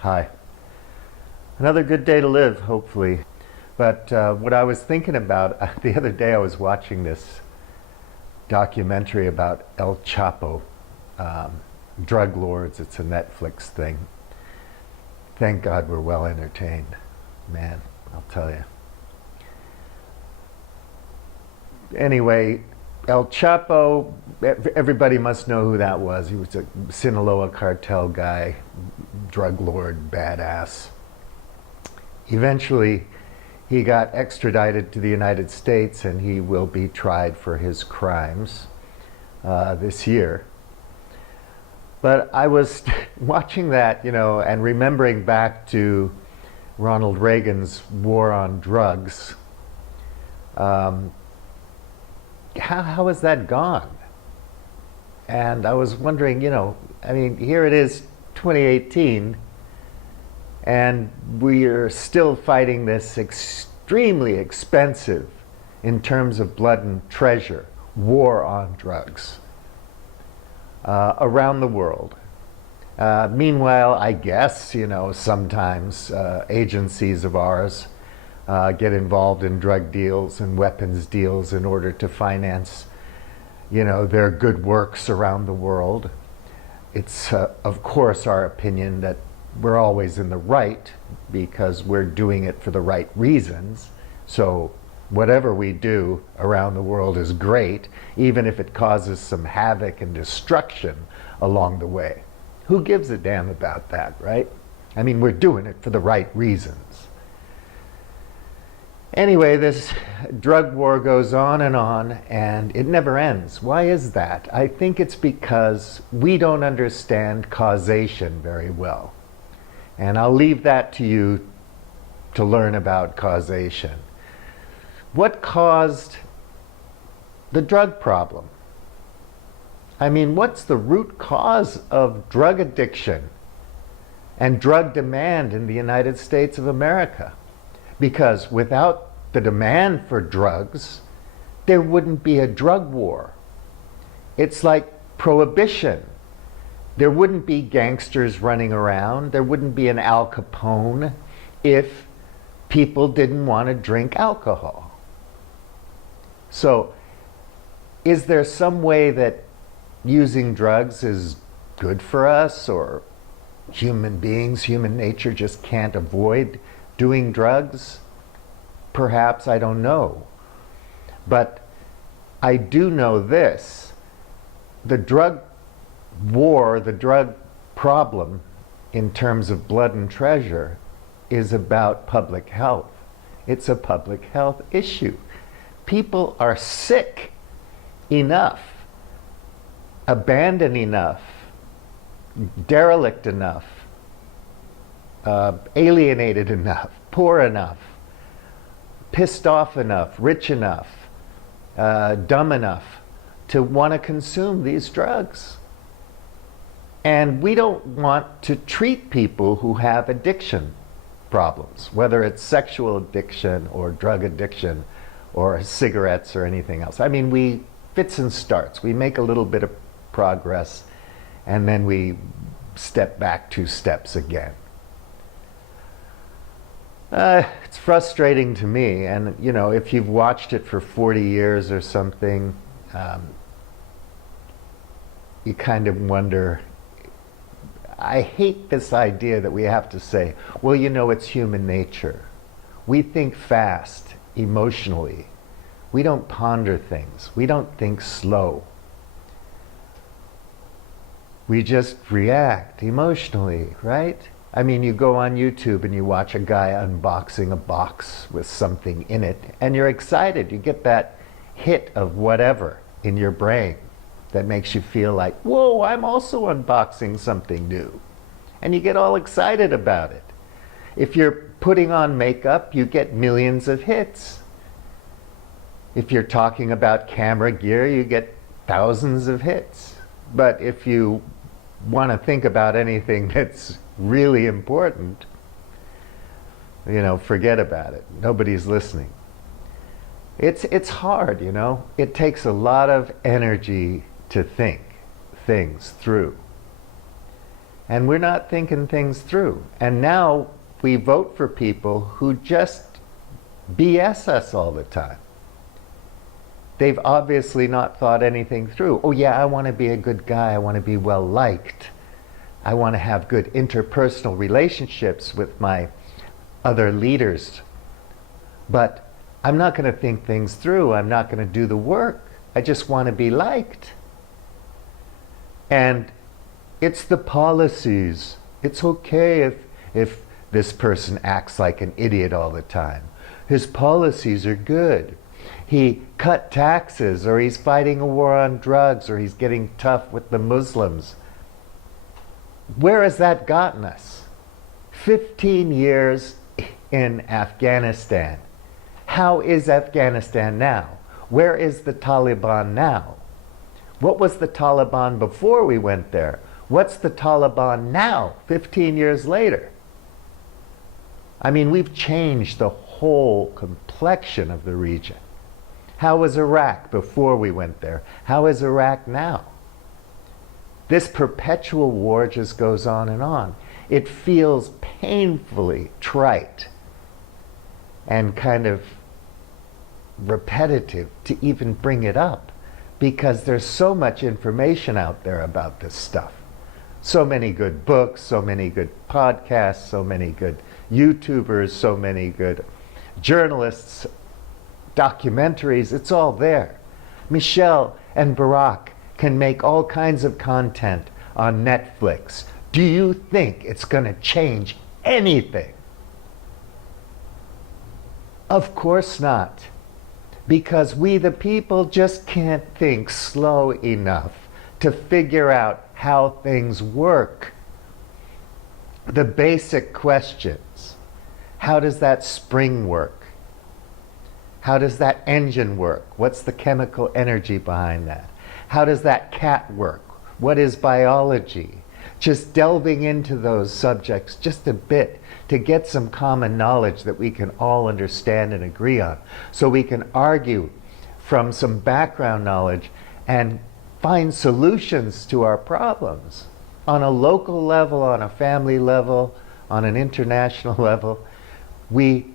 Hi. Another good day to live, hopefully. But what I was thinking about the other day, I was watching this documentary about El Chapo, drug lords. It's a Netflix thing. Thank God we're well entertained. Man, I'll tell you. Anyway, El Chapo, everybody must know who that was. He was a Sinaloa cartel guy, drug lord, badass. Eventually, he got extradited to the United States and he will be tried for his crimes this year. But I was watching that, and remembering back to Ronald Reagan's war on drugs. How has that gone? And I was wondering, here it is, 2018, and we are still fighting this extremely expensive, in terms of blood and treasure, war on drugs around the world. Meanwhile, I guess, sometimes agencies of ours get involved in drug deals and weapons deals in order to finance, their good works around the world. It's, of course, our opinion that we're always in the right because we're doing it for the right reasons. So whatever we do around the world is great, even if it causes some havoc and destruction along the way. Who gives a damn about that, right? I mean, we're doing it for the right reasons. Anyway, this drug war goes on and it never ends. Why is that? I think it's because we don't understand causation very well. And I'll leave that to you to learn about causation. What caused the drug problem? I mean, what's the root cause of drug addiction and drug demand in the United States of America? Because without the demand for drugs, there wouldn't be a drug war. It's like prohibition. There wouldn't be gangsters running around. There wouldn't be an Al Capone if people didn't want to drink alcohol. So, is there some way that using drugs is good for us, or human beings, human nature just can't avoid doing drugs? Perhaps, I don't know. But I do know this. The drug war, the drug problem, in terms of blood and treasure, is about public health. It's a public health issue. People are sick enough, abandoned enough, derelict enough, alienated enough, poor enough, pissed off enough, rich enough, dumb enough to want to consume these drugs. And we don't want to treat people who have addiction problems, whether it's sexual addiction or drug addiction or cigarettes or anything else. I mean, we fits and starts. We make a little bit of progress and then we step back 2 steps again. It's frustrating to me, and if you've watched it for 40 years or something, you kind of wonder. I hate this idea that we have to say, well, it's human nature. We think fast, emotionally. We don't ponder things. We don't think slow. We just react emotionally, right? I mean, you go on YouTube and you watch a guy unboxing a box with something in it, and you're excited. You get that hit of whatever in your brain that makes you feel like, whoa, I'm also unboxing something new. And you get all excited about it. If you're putting on makeup, you get millions of hits. If you're talking about camera gear, you get thousands of hits. But if you want to think about anything that's really important, forget about it. Nobody's listening. It's hard, It takes a lot of energy to think things through. and we're not thinking things through. And now we vote for people who just BS us all the time. They've obviously not thought anything through. Oh yeah, I want to be a good guy. I want to be well liked. I want to have good interpersonal relationships with my other leaders. But I'm not going to think things through. I'm not going to do the work. I just want to be liked. And it's the policies. It's okay if this person acts like an idiot all the time. His policies are good. He cut taxes, or he's fighting a war on drugs, or he's getting tough with the Muslims. Where has that gotten us? 15 years in Afghanistan. How is Afghanistan now? Where is the Taliban now? What was the Taliban before we went there? What's the Taliban now, 15 years later? I mean, we've changed the whole complexion of the region. How was Iraq before we went there? How is Iraq now? This perpetual war just goes on and on. It feels painfully trite and kind of repetitive to even bring it up, because there's so much information out there about this stuff. So many good books, so many good podcasts, so many good YouTubers, so many good journalists, documentaries, it's all there. Michelle and Barack can make all kinds of content on Netflix. Do you think it's going to change anything? Of course not. Because we the people just can't think slow enough to figure out how things work. The basic questions. How does that spring work? How does that engine work? What's the chemical energy behind that? How does that cat work? What is biology? Just delving into those subjects just a bit to get some common knowledge that we can all understand and agree on, so we can argue from some background knowledge and find solutions to our problems on a local level, on a family level, on an international level. We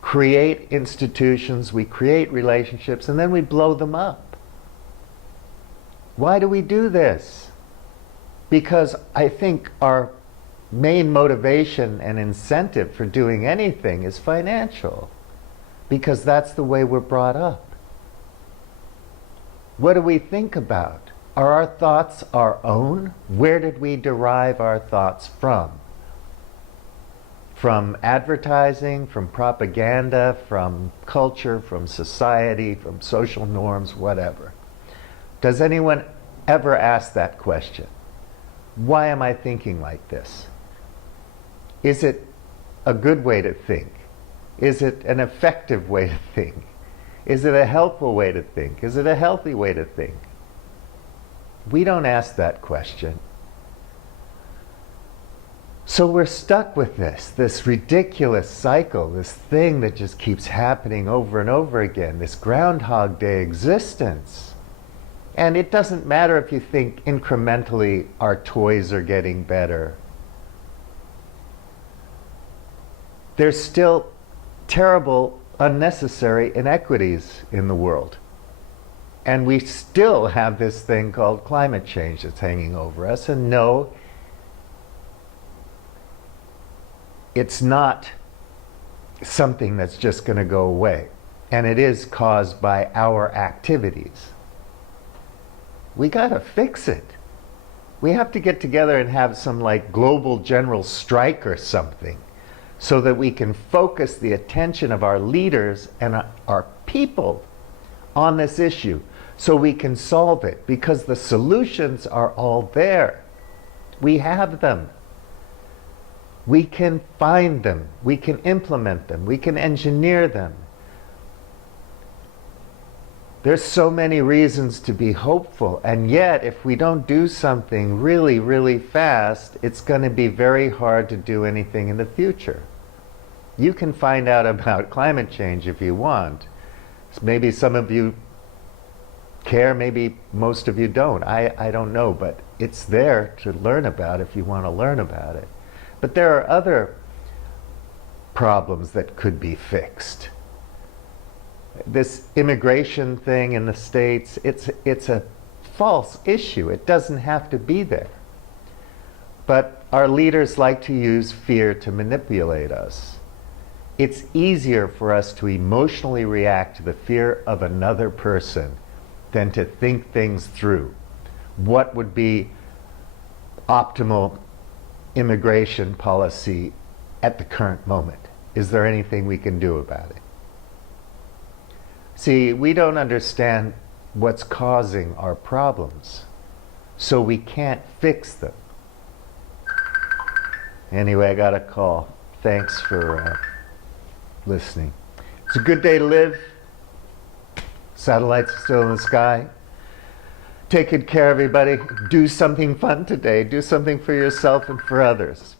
create institutions, we create relationships, and then we blow them up. Why do we do this? Because I think our main motivation and incentive for doing anything is financial, because that's the way we're brought up. What do we think about? Are our thoughts our own? Where did we derive our thoughts from? From advertising, from propaganda, from culture, from society, from social norms, whatever. Does anyone ever ask that question? Why am I thinking like this? Is it a good way to think? Is it an effective way to think? Is it a helpful way to think? Is it a healthy way to think? We don't ask that question. So we're stuck with this ridiculous cycle, this thing that just keeps happening over and over again, this Groundhog Day existence. And it doesn't matter if you think incrementally our toys are getting better. There's still terrible, unnecessary inequities in the world. And we still have this thing called climate change that's hanging over us. And no, it's not something that's just going to go away. And it is caused by our activities. We got to fix it. We have to get together and have some like global general strike or something, so that we can focus the attention of our leaders and our people on this issue, so we can solve it, because the solutions are all there. We have them. We can find them. We can implement them. We can engineer them. There's so many reasons to be hopeful, and yet if we don't do something really, really fast, it's going to be very hard to do anything in the future. You can find out about climate change if you want. Maybe some of you care, maybe most of you don't. I don't know, but it's there to learn about if you want to learn about it. But there are other problems that could be fixed. This immigration thing in the States, it's a false issue. It doesn't have to be there. But our leaders like to use fear to manipulate us. It's easier for us to emotionally react to the fear of another person than to think things through. What would be optimal immigration policy at the current moment? Is there anything we can do about it? See, we don't understand what's causing our problems, so we can't fix them. Anyway, I got a call. Thanks for listening. It's a good day to live. Satellites are still in the sky. Take good care, everybody. Do something fun today. Do something for yourself and for others.